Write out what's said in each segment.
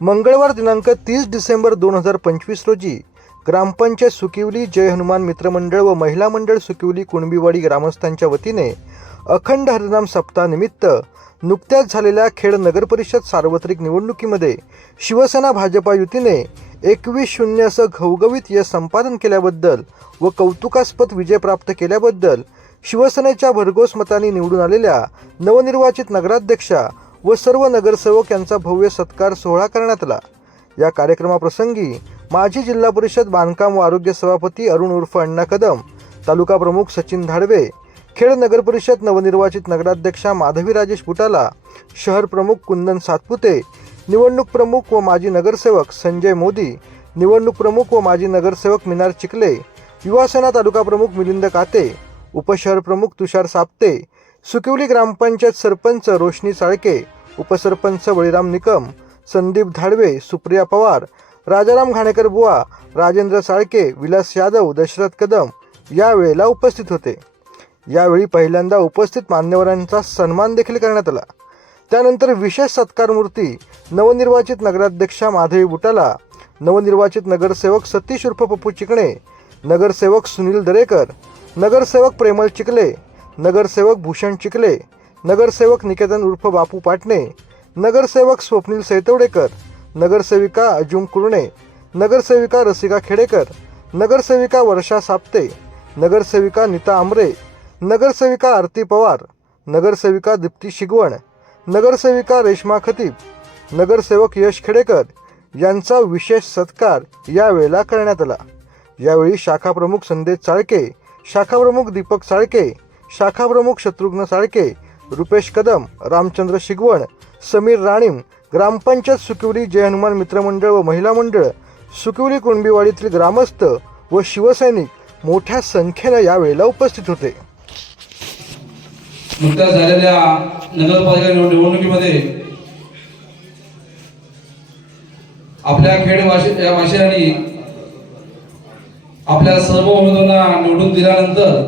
मंगळवार दिनांक 30 डिसेंबर 2025 रोजी ग्रामपंचायत सुकिवली जय हनुमान मित्रमंडळ व महिला मंडळ सुकिवली कुणबीवाडी ग्रामस्थांच्या वतीने अखंड हरिनाम सप्ताहानिमित्त नुकत्याच झालेल्या खेड नगरपरिषद सार्वत्रिक निवडणुकीमध्ये शिवसेना भाजपा युतीने 21-0 असं घवघवीत यश संपादन केल्याबद्दल व कौतुकास्पद विजय प्राप्त केल्याबद्दल शिवसेनेच्या भरघोस मतांनी निवडून आलेल्या नवनिर्वाचित नगराध्यक्षा व सर्व नगरसेवक यांचा भव्य सत्कार सोहळा करण्यात आला। या कार्यक्रमाप्रसंगी माजी जिल्हा परिषद बांधकाम व आरोग्य सभापती अरुण उर्फ अण्णा कदम, तालुका प्रमुख सचिन धाडवे, खेड नगर परिषद नवनिर्वाचित नगराध्यक्षा माधवी राजेश बुटाला, शहर प्रमुख कुंदन सातपुते, निवडणूक प्रमुख व माजी नगरसेवक संजय मोदी, निवडणूक प्रमुख व माजी नगरसेवक मिनार चिखले, युवासेना तालुका प्रमुख मिलिंद काते, उपशहर प्रमुख तुषार साप्ते, सुकिवली ग्रामपंचायत सरपंच रोशनी साळके, उपसरपंच बळीराम निकम, संदीप धाडवे, सुप्रिया पवार, राजाराम घाणेकर बुवा, राजेंद्र साळके, विलास यादव, दशरथ कदम यावेळेला उपस्थित होते। यावेळी पहिल्यांदा उपस्थित मान्यवरांचा सन्मान देखील करण्यात आला। त्यानंतर विशेष सत्कार मूर्ती नवनिर्वाचित नगराध्यक्षा माधवी बुटाला, नवनिर्वाचित नगरसेवक सतीश उर्फ पप्पू चिकणे, नगरसेवक सुनील दरेकर, नगरसेवक प्रेमल चिखले, नगरसेवक भूषण चिखले, नगरसेवक निकेतन उर्फ बापू पाटणे, नगरसेवक स्वप्नील सैतवडेकर, नगरसेविका अजुम कुरणे, नगरसेविका रसिका खेडेकर, नगरसेविका वर्षा साप्ते, नगरसेविका नीता आमरे, नगरसेविका आरती पवार, नगरसेविका दीप्ती शिगवण, नगरसेविका रेश्मा खतीब, नगरसेवक यश खेडेकर यांचा विशेष सत्कार यावेळेला करण्यात आला। यावेळी शाखा प्रमुख संदेश साळके, शाखा प्रमुख दीपक साळके, शाखा प्रमुख शत्रुघ्न साळके, रुपेश कदम, रामचंद्र शिगवण, समीर राणीम, ग्रामपंचायत सुकिवली जय हनुमान मित्रमंडळ व महिला मंडळ सुकिवली कुणबीवाडीतील ग्रामस्थ व शिवसैनिक मोठ्या संख्येने यावेळेला उपस्थित होते। नुकत्याच झालेल्या नगरपालिका निवडणुकीमध्ये आपल्या खेड वासियांनी आपल्या सर्व उमेदवारांना निवडून दिल्यानंतर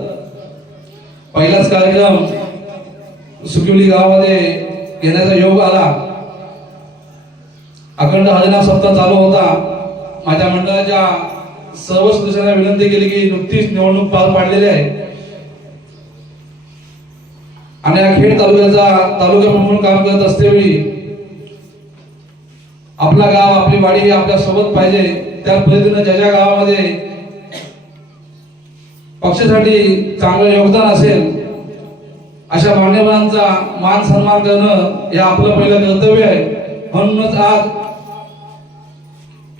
पहिलाच कार्यक्रम सुकिवली गावामध्ये घेण्याचा योग आला। अखंड हरिनाम सप्ताह चालू होता। माझ्या मंडळाच्या सर्व सदस्यांना विनंती केली की नुकतीच निवडणूक पार पाडलेली आहे आणि या खेड तालुक्याचा तालुका प्रमुख काम करत असतेवेळी आपला गाव आपली वाडी आपल्या सोबत पाहिजे, त्या पद्धतीने ज्या गावामध्ये पक्षासाठी चांगलं योगदान असेल अशा मान्यवरांचा मान सन्मान करणं हे आपलं पहिलं कर्तव्य आहे। म्हणूनच आज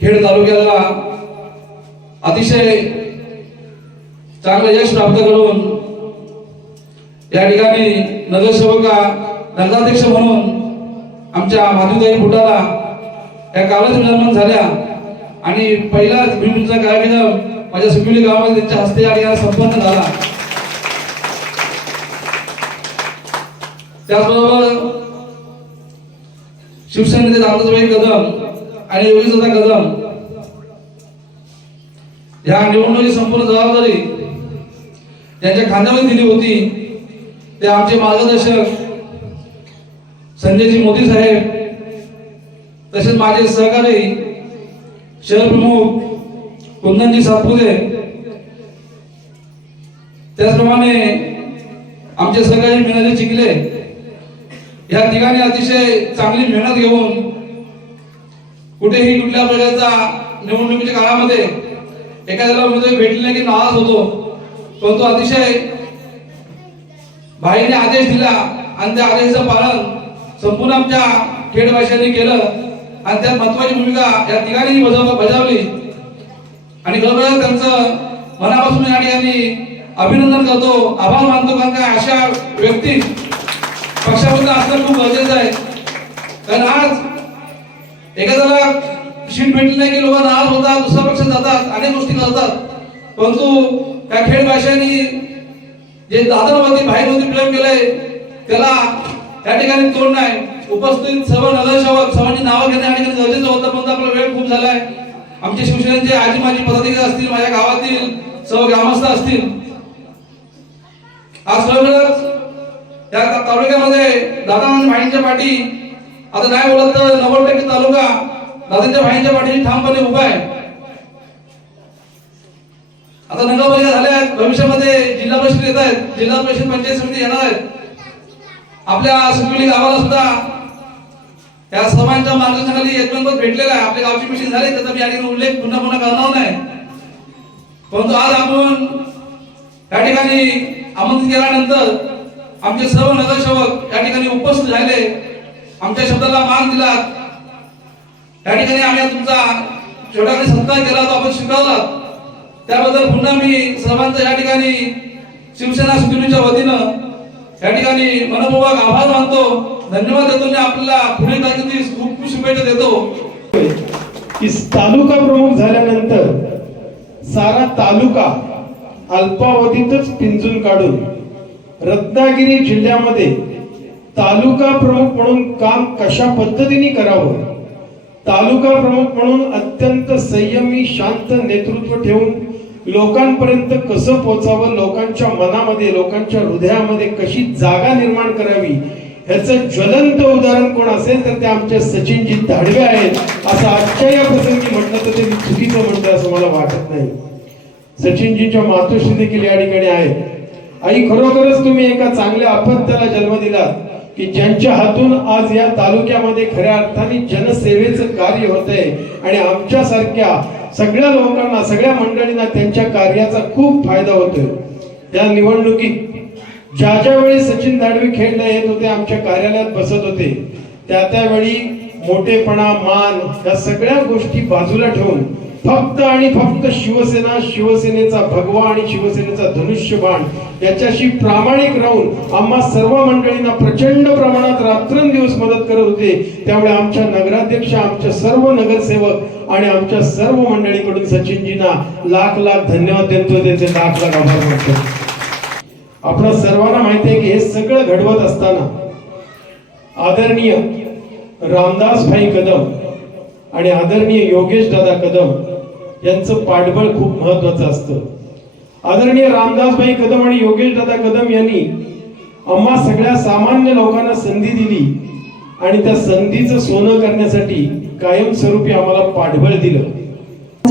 खेड तालुक्याला अतिशय चांगलं यश प्राप्त करून या ठिकाणी नगरसेवका नगराध्यक्ष म्हणून आमच्या माधवीताई बुटाला या कालच निर्माण झाल्या आणि पहिलाच भूमिकेचा कार्यक्रम माझ्या सुकिवली गावामध्ये त्यांच्या हस्ते या संपन्न झाला। त्याचबरोबर शिवसेनेचे रामदासभाई कदम आणि योगीदादा कदम या निवडणुकीची संपूर्ण जबाबदारी त्यांच्या खांद्यावर दिली होती। ते आमचे मार्गदर्शक संजयजी मोदी साहेब, तसेच माझे सहकारी शहर प्रमुख कुंदनजी सातपुते, त्याचप्रमाणे आमचे सहकारी मिनाजी चिखले या ठिकाणी अतिशय चांगली मेहनत घेऊन कुठेही कुठल्या प्रकारचा निवडणुकीच्या काळामध्ये एखाद्याला उमेदवारी भेटली नाही की नाराज होतो, परंतु अतिशय भाईने आदेश दिला आणि त्या आदेशाचं पालन संपूर्ण आमच्या खेडवासियांनी केलं आणि त्यात महत्वाची भूमिका या ठिकाणी बजावली आणि खरोखर त्यांचं मनापासून या ठिकाणी अभिनंदन करतो, आभार मानतो। कारण काय अशा व्यक्ती पक्षामध्ये असणं खूप गरजेचं आहे। कारण आज एखाद्याला सीट भेटली नाही की लोक नाराज होतात, दुसऱ्या पक्षात जातात, अनेक गोष्टी करतात, परंतु या खेडवासियांनी जे दादरवरती बाहेरवरती प्रेम केलंय त्याला या ठिकाणी तोड नाही। उपस्थित सर्व नगरसेवक सर्वांची नावं घेणे या ठिकाणी गरजेचं होतं, परंतु आपला वेळ खूप झालाय। आमचे शिवसेनेचे आजी माजी पदाधिकारी असतील, माझ्या गावातील सर्व ग्रामस्थ असतील, आज खरोखरच या तालुक्यामध्ये दादा आणि माईंच्या पाठी आता नाही बोलत तर 90% तालुका दादांच्या भाईंच्या पाठीशी ठामपणे उभा आहे. आता नगरपालिका झाल्या आहेत, भविष्यामध्ये जिल्हा परिषद येत आहेत, जिल्हा परिषद पंचायत समिती येणार आहेत. आपल्या सुकिवली गावाला सुद्धा या सर्वांच्या मार्गदर्शनाखाली यजमानपद भेटलेलं आहे. आपल्या गावची मिशन झाली, त्याचा मी या ठिकाणी उल्लेख पुन्हा पुन्हा करणार नाही. परंतु आज आपण या ठिकाणी आमंत्रित केल्यानंतर आमचे सर्व नगरसेवक या ठिकाणी उपस्थित झाले, आमच्या शब्दाला मान दिला. या ठिकाणी आम्ही तुमचा छोटाखानी सत्कार केला, तो आपण स्वीकारला. त्याबद्दल पुन्हा मी सर्वांचा या ठिकाणी शिवसेना सुकिवलीच्या वतीनं या ठिकाणी मनपूर्वक आभार मानतो, धन्यवाद देतो. मी आपल्याला पुढील कारकिर्दीस खूप खूप शुभेच्छा देतो. की तालुका प्रमुख झाल्यानंतर सारा तालुका अल्पावधीतच पिंजून काढून रत्नागिरी जिल्ह्यामध्ये तालुका प्रमुख म्हणून काम कशा पद्धतीने करावं, तालुका प्रमुख म्हणून अत्यंत संयमी शांत नेतृत्व ठेवून लोकांपर्यंत कसं पोहोचावं, लोकांच्या मनामध्ये लोकांच्या हृदयामध्ये कशी जागा निर्माण करावी, ह्याचं ज्वलंत उदाहरण कोण असेल तर ते आमचे सचिनजी धाडवे आहेत. असं आजच्या या प्रसंगी म्हटलं तर ते चुकीचं म्हणतं असं मला वाटत नाही. सचिनजींच्या मातोश्री देखील या ठिकाणी आहेत. आई, खरोखरच तुम्ही एका चांगल्या अपत्याला जन्म दिला की ज्यांच्या हातून आज या तालुक्यामध्ये खऱ्या अर्थाने जनसेवेचं कार्य होतंय आणि आमच्यासारख्या सगळ्या लोकांना सगळ्या मंडळींना त्यांच्या कार्याचा खूप फायदा होतोय. या निवडणुकीत ज्या वेळी सचिन धाडवे खेळला येत होते, आमच्या कार्यालयात बसत होते, त्यावेळी मोठेपणा मान या सगळ्या गोष्टी बाजूला ठेवून फक्त आणि फक्त शिवसेना, शिवसेनेचा भगवा आणि शिवसेनेचा धनुष्यबाण याच्याशी प्रामाणिक राहून आम्हा सर्व मंडळींना प्रचंड प्रमाणात रात्रंदिवस मदत करत होते. त्यामुळे आमच्या नगराध्यक्ष, आमच्या सर्व नगरसेवक आणि आमच्या सर्व मंडळीकडून सचिनजींना लाख लाख धन्यवाद देतो, त्यांचे लाख लाख आभार मानतो. आपणा सर्वांना माहिती आहे की हे सगळं घडवत असताना आदरणीय रामदास भाई कदम आणि आदरणीय योगेश दादा कदम यांचं पाठबळ खूप महत्वाचं असतं. आदरणीय रामदासभाई कदम आणि योगेश दादा कदम यांनी आम्हा सगळ्या सामान्य लोकांना संधी दिली आणि त्या संधीचं सोनं करण्यासाठी कायमस्वरूपी आम्हाला पाठबळ दिलं.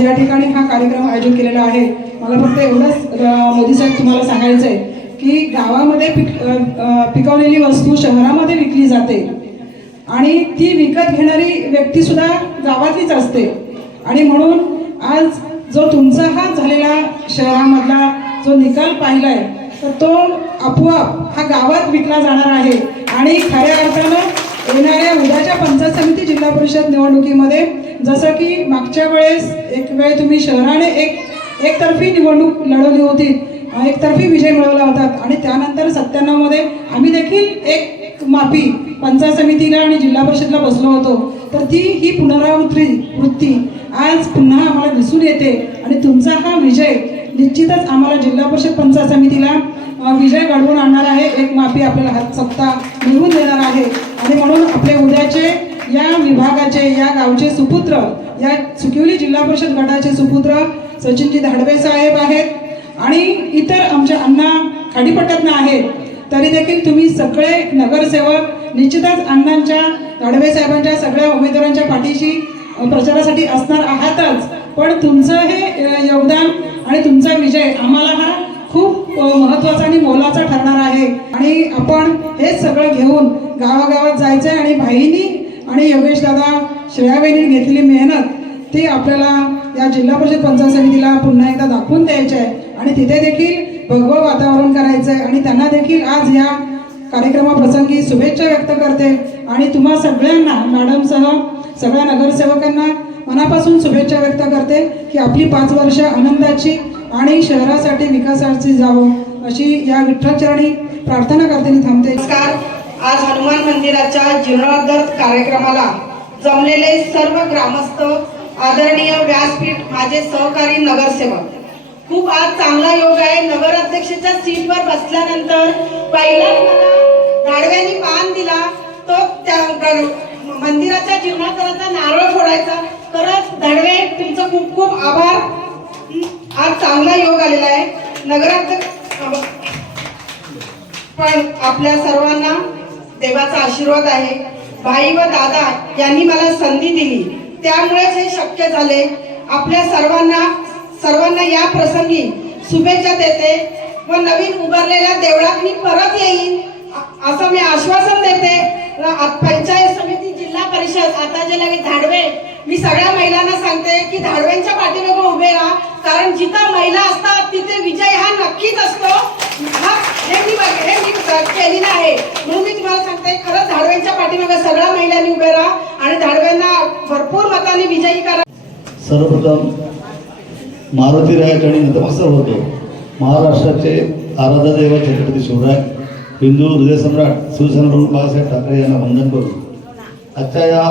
या ठिकाणी हा कार्यक्रम आयोजित केलेला आहे. मला फक्त एवढंच मोदी साहेब तुम्हाला सांगायचं आहे की गावामध्ये पिकवलेली वस्तू शहरामध्ये विकली जाते आणि ती विकत घेणारी व्यक्ती सुद्धा गावातलीच असते. आणि म्हणून आज जो तुमचा हा झालेला शहरामधला जो निकाल पाहिलाय तर तो आपोआप हा गावात विकला जाणार आहे. आणि खऱ्या अर्थानं येणाऱ्या उद्याच्या पंचायत समिती जिल्हा परिषद निवडणुकीमध्ये जसं की मागच्या वेळेस एक वेळ तुम्ही शहराने एकतर्फी निवडणूक लढवली होती, एकतर्फी विजय मिळवला होता आणि त्यानंतर 97 मध्ये आम्ही देखील एक माफी पंचायत समितीला आणि जिल्हा परिषदला बसलो होतो. तर ही पुनरावृत्ती आज पुन्हा आम्हाला दिसून येते आणि तुमचा हा विजय निश्चितच आम्हाला जिल्हा परिषद पंचायत समितीला विजय घडवून आणणार आहे. एक माफी आपल्याला हात सत्ता मिळवून देणार आहे. आणि म्हणून आपले उद्याचे या विभागाचे, या गावचे सुपुत्र, या सुकिवली जिल्हा परिषद गटाचे सुपुत्र सचिनजी धाडवे साहेब आहेत आणि इतर आमच्या अण्णा खाडीपट्ट्यातनं आहेत. तरी देखील तुम्ही सगळे नगरसेवक निश्चितच अण्णांच्या, धाडवे साहेबांच्या, सगळ्या उमेदवारांच्या पाठीशी प्रचारासाठी असणार आहातच. पण तुमचं हे योगदान आणि तुमचा विजय आम्हाला हा खूप महत्त्वाचा आणि मोलाचा ठरणार आहे. आणि आपण हे सगळं घेऊन गावागावात जायचं आहे आणि भाईंनी आणि योगेश दादा, श्रेयाबाईंनी घेतलेली मेहनत ती आपल्याला या जिल्हा परिषद पंचायत समितीला पुन्हा एकदा दाखवून द्यायची आहे आणि तिथे देखील भगवं वातावरण करायचं आहे. आणि त्यांना देखील आज या कार्यक्रमाप्रसंगी शुभेच्छा व्यक्त करते आणि तुम्हा सगळ्यांना, मॅडमसह सगळ्या नगरसेवकांना मनापासून शुभेच्छा व्यक्त करते की आपली 5 वर्ष आनंदाची आणि शहरासाठी विकासाची जावो अशी या विठ्ठलचरणी प्रार्थना करते आणि थांबते. नमस्कार. आज हनुमान मंदिराच्या जीर्णोद्धार कार्यक्रमाला जमलेले सर्व ग्रामस्थ, आदरणीय व्यासपीठ, माझे सहकारी नगरसेवक, खूप आज चांगला योग आहे. नगराध्यक्षाच्या सीटवर बसल्यानंतर पहिलाच मला धाडव्यांनी मान दिला, तो त्या मंदिराच्या जीर्णोद्धाराचा नारळ फोडायचा. खरंच धाडवे, तुमचं खूप खूप आभार. आज चांगला योग आलेला आहे. नगराध्यक्ष पण आपल्या सर्वांना देवाचा आशीर्वाद आहे. भाई व दादा यांनी मला संधी दिली त्यामुळेच हे शक्य झाले. आपल्या सर्वांना या प्रसंगी शुभेच्छा देते व नवीन उभारलेल्या देवळात मी परत येईन असं मी आश्वासन देते. पंचायत समिती, जिल्हा परिषद, आता जे लगेच धाडवे, मी सगळ्या महिलांना सांगते की धाडव्यांच्या पाठीमागे उभे राहा, कारण जिथं महिला असतात तिथे विजय हा नक्कीच असतो. हे मी केलेलं आहे, म्हणून मी तुम्हाला सांगते खरंच धाडव्यांच्या पाठीमागे सगळ्या महिलांनी उभे राहा आणि धाडव्यांना भरपूर मतांनी विजयी करा. सर्वप्रथम मारुती राय आणि नतमस्तक होतो. महाराष्ट्राचे आराध्य दैवत छत्रपती शिवराय, हिंदू हृदयसम्राट शिवसेना प्रमुख बाळासाहेब ठाकरे यांना वंदन करून आजच्या या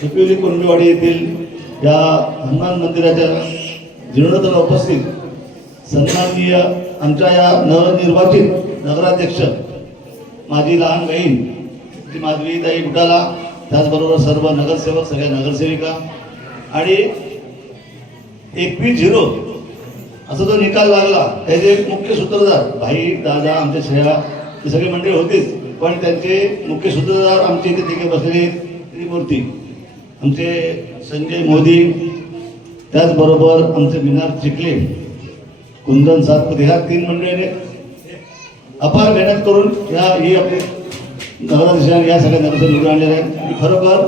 सुकिवली कुणबीवाडी येथील या हनुमान मंदिराच्या जीर्णोद्धाराला उपस्थित सन्माननीय आमच्या या नवनिर्वाचित नगराध्यक्ष माझी लहान बहीण जी माधवीताई बुटाला, त्याचबरोबर सर्व नगरसेवक, सगळ्या नगरसेविका आणि 21-0 असा जो निकाल लागला त्याचे मुख्य सूत्रधार भाई, दादा, आमच्या श्रेया ही सगळी मंडळी होतीच, पण त्यांचे मुख्य सूत्रधार आमचे इथे तिघे बसलेले त्रिमूर्ती, आमचे संजय मोदी, त्याचबरोबर आमचे मिनार चिखले, कुंदन सातपुते, ह्या 3 मंडळीने अपार मेहनत करून ही आपली नगराध्यक्ष या सगळ्या नगरसेवक निवडून आणलेले आहेत. मी खरोखर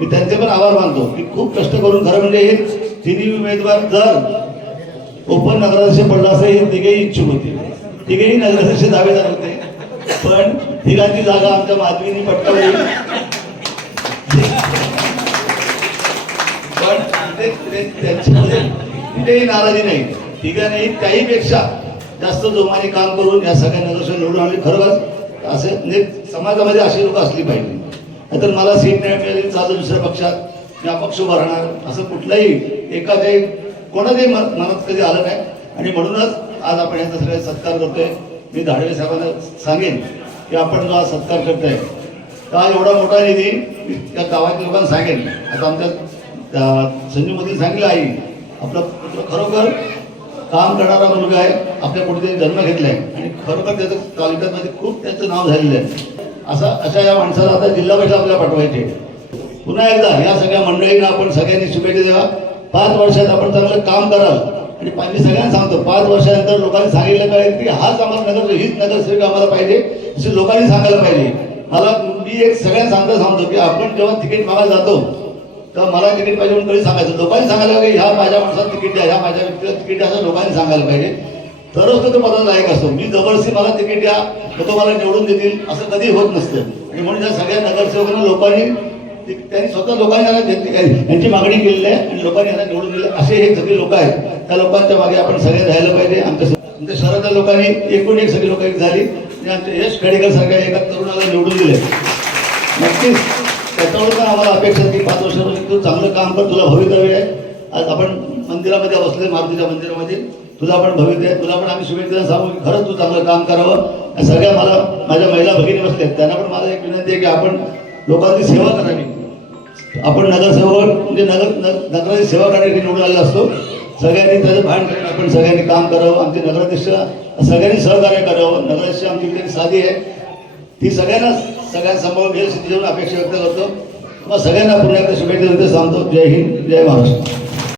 मी त्यांचे पण आभार मानतो की खूप कष्ट करून, खरं म्हणजे हे तिन्ही उमेदवार जर ओपन नगराध्यक्ष पडला असं हे तिघेही इच्छुक होते, तिघेही नगराध्यक्ष दावेदार होते, पण तिघांची जागा आमच्या माधवीने पटकावली. पण त्यांच्यामध्ये कुठेही नाराजी नाही, तिघांनी त्याहीपेक्षा जास्त जोमाने काम करून या सगळ्या नगरसेवक निवडून आणले. खरोखर असं म्हणजे समाजामध्ये अशी लोक असली पाहिजे. नाहीतर मला सीट नाही मिळाली चालू दुसऱ्या पक्षात मी अपक्ष उभा राहणार असं कुठलाही एखाद्याही कोणाच्याही मनात कधी आलं नाही. आणि म्हणूनच आज आपण यांचा सगळ्या सत्कार करतोय. मी धाडवे साहेबांना सांगेन की आपण जो आज सत्कार करतोय का एवढा मोठा निधी त्या गावातील लोकांना सांगेन. आता आमच्या संजय मोदींनी सांगितलं आई आपला पुत्र खरोखर काम करणारा मुलगा आहे, आपल्या पुढे त्यांनी जन्म घेतलाय आणि खरोखर त्याचं तालुक्यामध्ये खूप त्याचं नाव झालेलं आहे. अशा या माणसाला आता जिल्हा परिषद आपल्याला पाठवायचे. पुन्हा एकदा या सगळ्या मंडळींना आपण सगळ्यांनी शुभेच्छा द्यावा. 5 वर्षात आपण चांगलं काम कराल आणि मी सगळ्यांना सांगतो 5 वर्षानंतर लोकांनी सांगितलं पाहिजे की हाच आम्हाला हीच नगरसेविका आम्हाला पाहिजे, असे लोकांनी सांगायला पाहिजे. मी एक सगळ्यांना सांगतो की आपण जेव्हा तिकीट मागायला जातो तर मला तिकीट पाहिजे म्हणून कधी सांगायचं, लोकांनी सांगायला पाहिजे ह्या माझ्या माणसाला तिकीट द्या, ह्या माझ्या व्यक्तीला तिकीट द्या, असं लोकांनी सांगायला पाहिजे. तरच तो पदाला लायक असतो. मी जबरदस्ती मला तिकीट द्या लोक मला निवडून देतील असं कधी होत नसतं. आणि म्हणून या सगळ्या नगरसेवकांना लोकांनी त्यांनी स्वतः लोकांनी यांची मागणी केलेली आहे आणि लोकांनी यांना निवडून दिले. असे हे सगळे लोक आहेत, त्या लोकांच्या मागे आपण सगळे राहायला पाहिजे. आमच्या शहरातल्या लोकांनी एकूण एक सगळी लोक एक झाली आणि आमच्या यश खेडेकर सारख्या एका तरुणाला निवडून दिले. नक्कीच त्याच्यावर पण आम्हाला अपेक्षा की 5 वर्षापासून तू चांगलं काम कर, तुला भवितव्य आहे. आज आपण मंदिरामध्ये बसले, मारुतीच्या मंदिरामध्ये, तुला पण भवितव्य आहे, तुला पण आम्ही शुभेच्छा सांगू की खरंच तू चांगलं काम करावं. सगळ्या माझ्या महिला भगिनी बसल्या आहेत, त्यांना पण मला एक विनंती आहे की आपण लोकांची सेवा करावी. आपण नगरसेवक म्हणजे नगराची सेवा करण्यासाठी निवडून आलेला असतो. सगळ्यांनी त्याचं भान करून आपण सगळ्यांनी काम करावं. आमचे नगराध्यक्ष सगळ्यांनी सहकार्य करावं. नगराध्यक्ष आमची साधी आहे, ती सगळ्यांना सांभाळून घेईल अशी अपेक्षा व्यक्त करतो. मग सगळ्यांना पुन्हा एकदा शुभेच्छा देतो, सांगतो. जय हिंद, जय महाराष्ट्र.